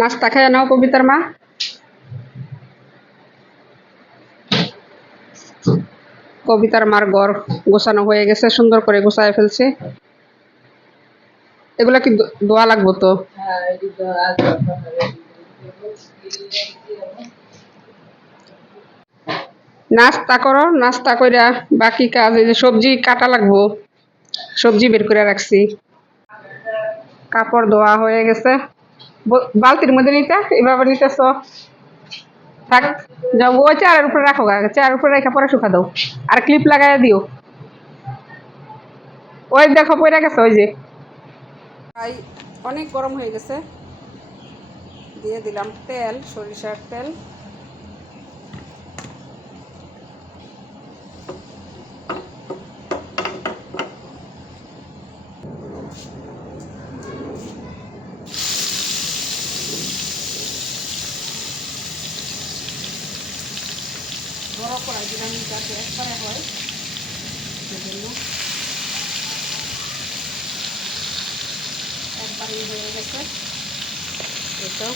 নাস্তা খেয়ে নাও কবিতার মা। কবিতার মার ঘর গোছানো হয়ে গেছে, সুন্দর করে গোছায় ফেলছে। এগুলা কি দোয়া লাগবো তো? নাস্তা করো, নাস্তা কইরা বাকি কাজ, এই যে সবজি কাটা লাগবো, সবজি বের করে রাখছি। কাপড় ধোয়া হয়ে গেছে। বালতির মধ্যে নিতে এভাবে নিতে থাক, যাও চারের উপরে রাখো চারের উপরে রেখে পরে শুকা দাও। আর ক্লিপ লাগাই দিও। ওই দেখো পরে গেছে, ওই যে। প্রায় অনেক গরম হয়ে গেছে। দিয়ে দিলাম তেল, সরিষার তেল। কড়াই দিলাম যাতে একবারে হয় সেজন্য একবারই হয়ে গেছে। এটাও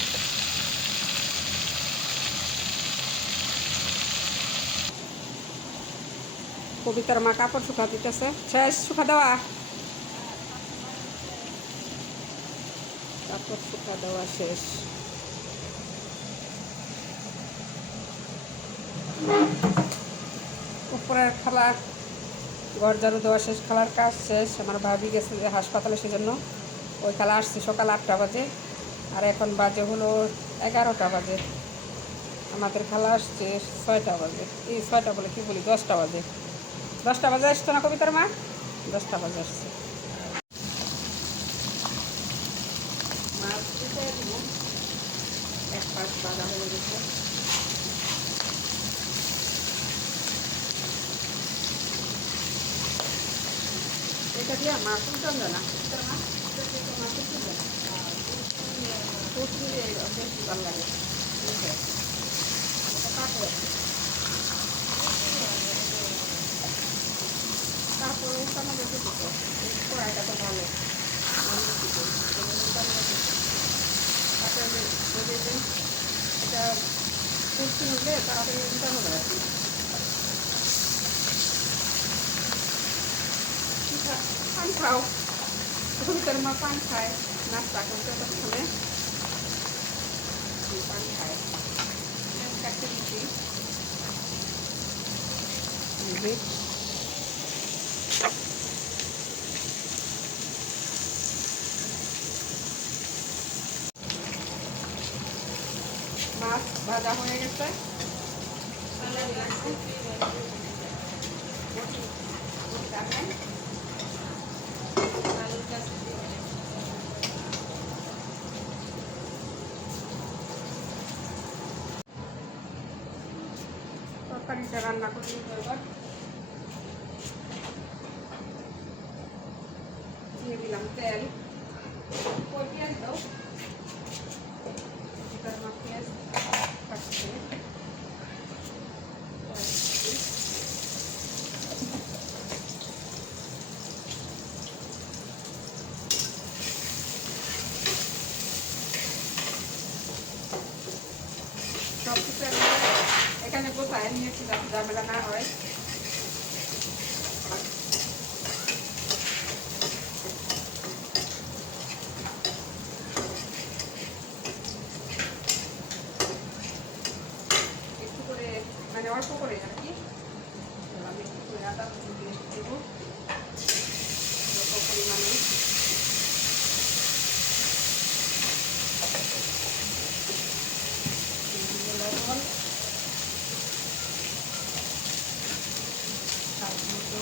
কবিতার মা কাপড় শুকা দিতেছে। শেষ, শুকা দেওয়া। কাপড় শুকা দেওয়া শেষ। উপরের খালা ঘর ঝাড়ু দেওয়া শেষ খালার কাজ শেষ। আমার ভাবি গেছে যে হাসপাতালে সেজন্য ওই খালা আসছে সকাল আটটা বাজে, আর এখন বাজে হলো এগারোটা বাজে। আমাদের খালা আসছে ছয়টা বাজে। এই ছয়টা বলে কি বলি? দশটা বাজে। দশটা বাজে আসতো না কবিতার মা? দশটা বাজে আসছে। মাছ এক পাশ বাজা হয়ে গেছে এটা দিয়ে মাছ উল্টান জানা কবিতার মা এটা দিয়ে তো মাছ উল্টান জানা প্রচুর বেশি ভালো লাগে বুঝলে? এটা কাটে। তারপরে উঠানো বেশি দিত। কড়াইটা তো ভালো। তারপরে এটা কুর্তি নিলে তাড়াতাড়ি উঠানো যায় আর কি। ঠিক আছে, পান খাও কবিতার মা পান খায় নাস্তা করতে তৎক্ষণে পান খায় পেঁয়াজ কাটতে দিচ্ছি এই যে। মাছ ভাজা হয়ে গেছে তরকারিটা রান্না করে নিতে এবার দিয়ে দিলাম তেল কই পেঁয়াজ দাও এটার মা পেঁয়াজ কাটছে সব কিছু একবারে এখানে কোথায় নিয়েছি যাতে ঝামেলা না হয় একটু করে মানে অল্প করে আর কি তো আমি একটু করে আদা রসুন পেস্ট দেবো অল্প পরিমাণে দিয়ে লবণ স্বাদ মতো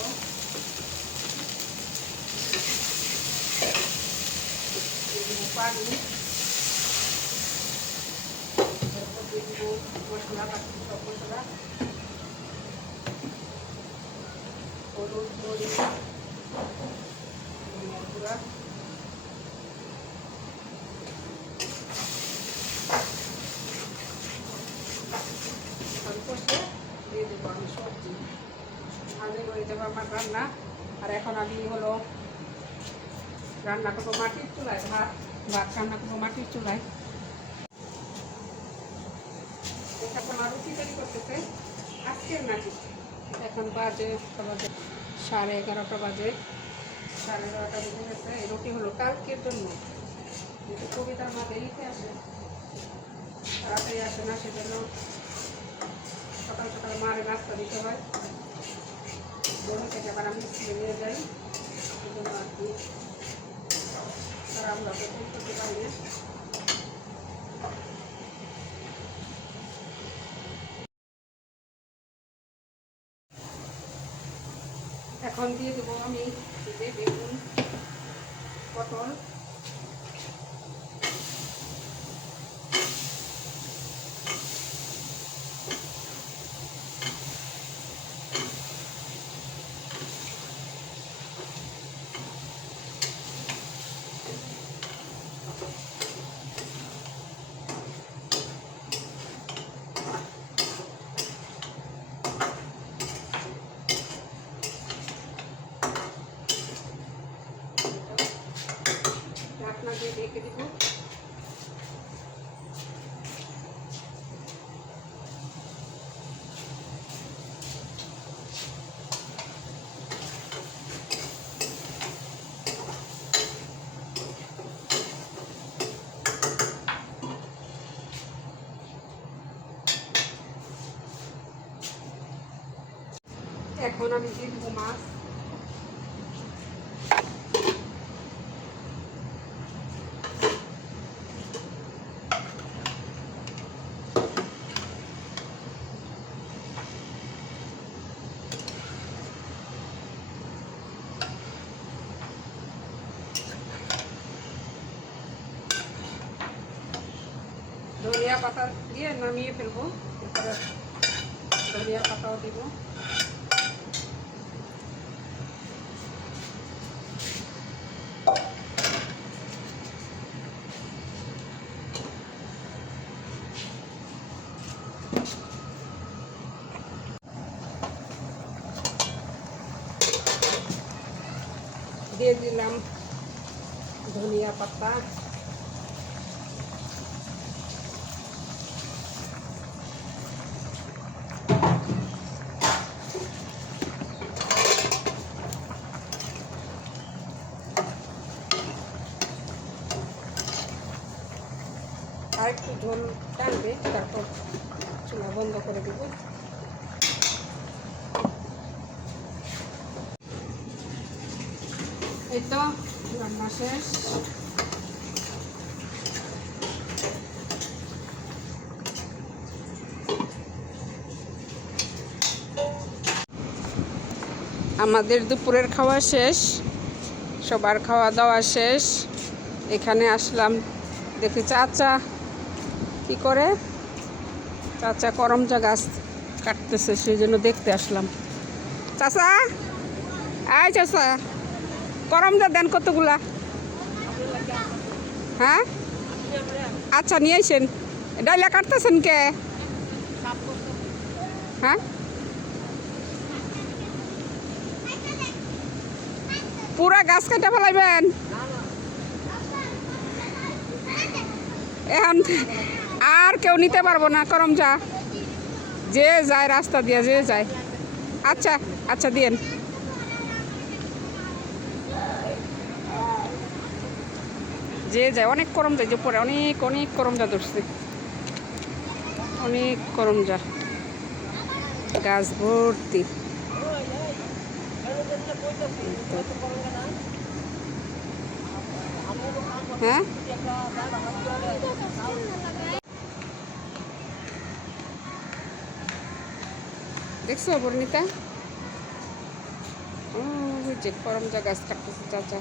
দিয়ে দেবো পানি মশলা বাকি সব মশলা হলুদ মরিচ গুঁড়া দিয়ে দেবো হয়ে যাবে আমার রান্না আর এখন আমি হলো রান্না করব মাটির চুলায় ভাত। ভাত রান্না করব মাটির চুলায়। এটা আমার রুটি তৈরি করতেছে। আজকের নাটি এখন বাজে বাজে? সাড়ে এগারোটা বাজে। সাড়ে এগারোটা বেজে গেছে। এই রুটি হলো কালকের জন্য। যেহেতু কবিতার মা দেরিতে আসে, তাড়াতাড়ি আসে না, সেজন্য সকাল সকাল মারে নাস্তা দিতে হয়। বড় থেকে আবার আমি স্কুলে নিয়ে যাই। সেজন্য আর কি এখন দিয়ে দেবো আমি বেগুন পটল ঢাকনা দিয়ে ঢেকে দিব এখন আমি দিয়ে দেবো মাছ ধনিয়া পাতা দিয়ে নামিয়ে ফেলব এরপরে ধনিয়া পাতাও দিব দিয়ে দিলাম ধনিয়া পাতা। আর একটু ঝোল টানবে তারপর চুলা বন্ধ করে দেব। এই তো, রান্না শেষ। আমাদের দুপুরের খাওয়া শেষ, সবার খাওয়া দাওয়া শেষ। এখানে আসলাম, দেখি চাচা কি করে? চাচা করমচা গাছ কাটতেছে, সেই জন্য দেখতে আসলাম। চাচা আয় চাচা। করমচা দেন কতগুলা? হ্যাঁ? আচ্ছা নিয়ে আসেন। ডাইলা কাটতেছেন কে? হ্যাঁ? পুরা গাছ কেটে ফেলাইবেন? এখন আর কেউ নিতে পারব না করম যা যে যায় রাস্তা দিয়ে, যে যায়। আচ্ছা আচ্ছা দিয়েন। যে যায়, অনেক করম যায়, যে পরে অনেক অনেক করম যা ধরছে অনেক করম যা গাছ ভর্তি। হ্যাঁ? দেখছ, বর্ণিতা? ও যে করমজা গাছ কাটতেছে চাচা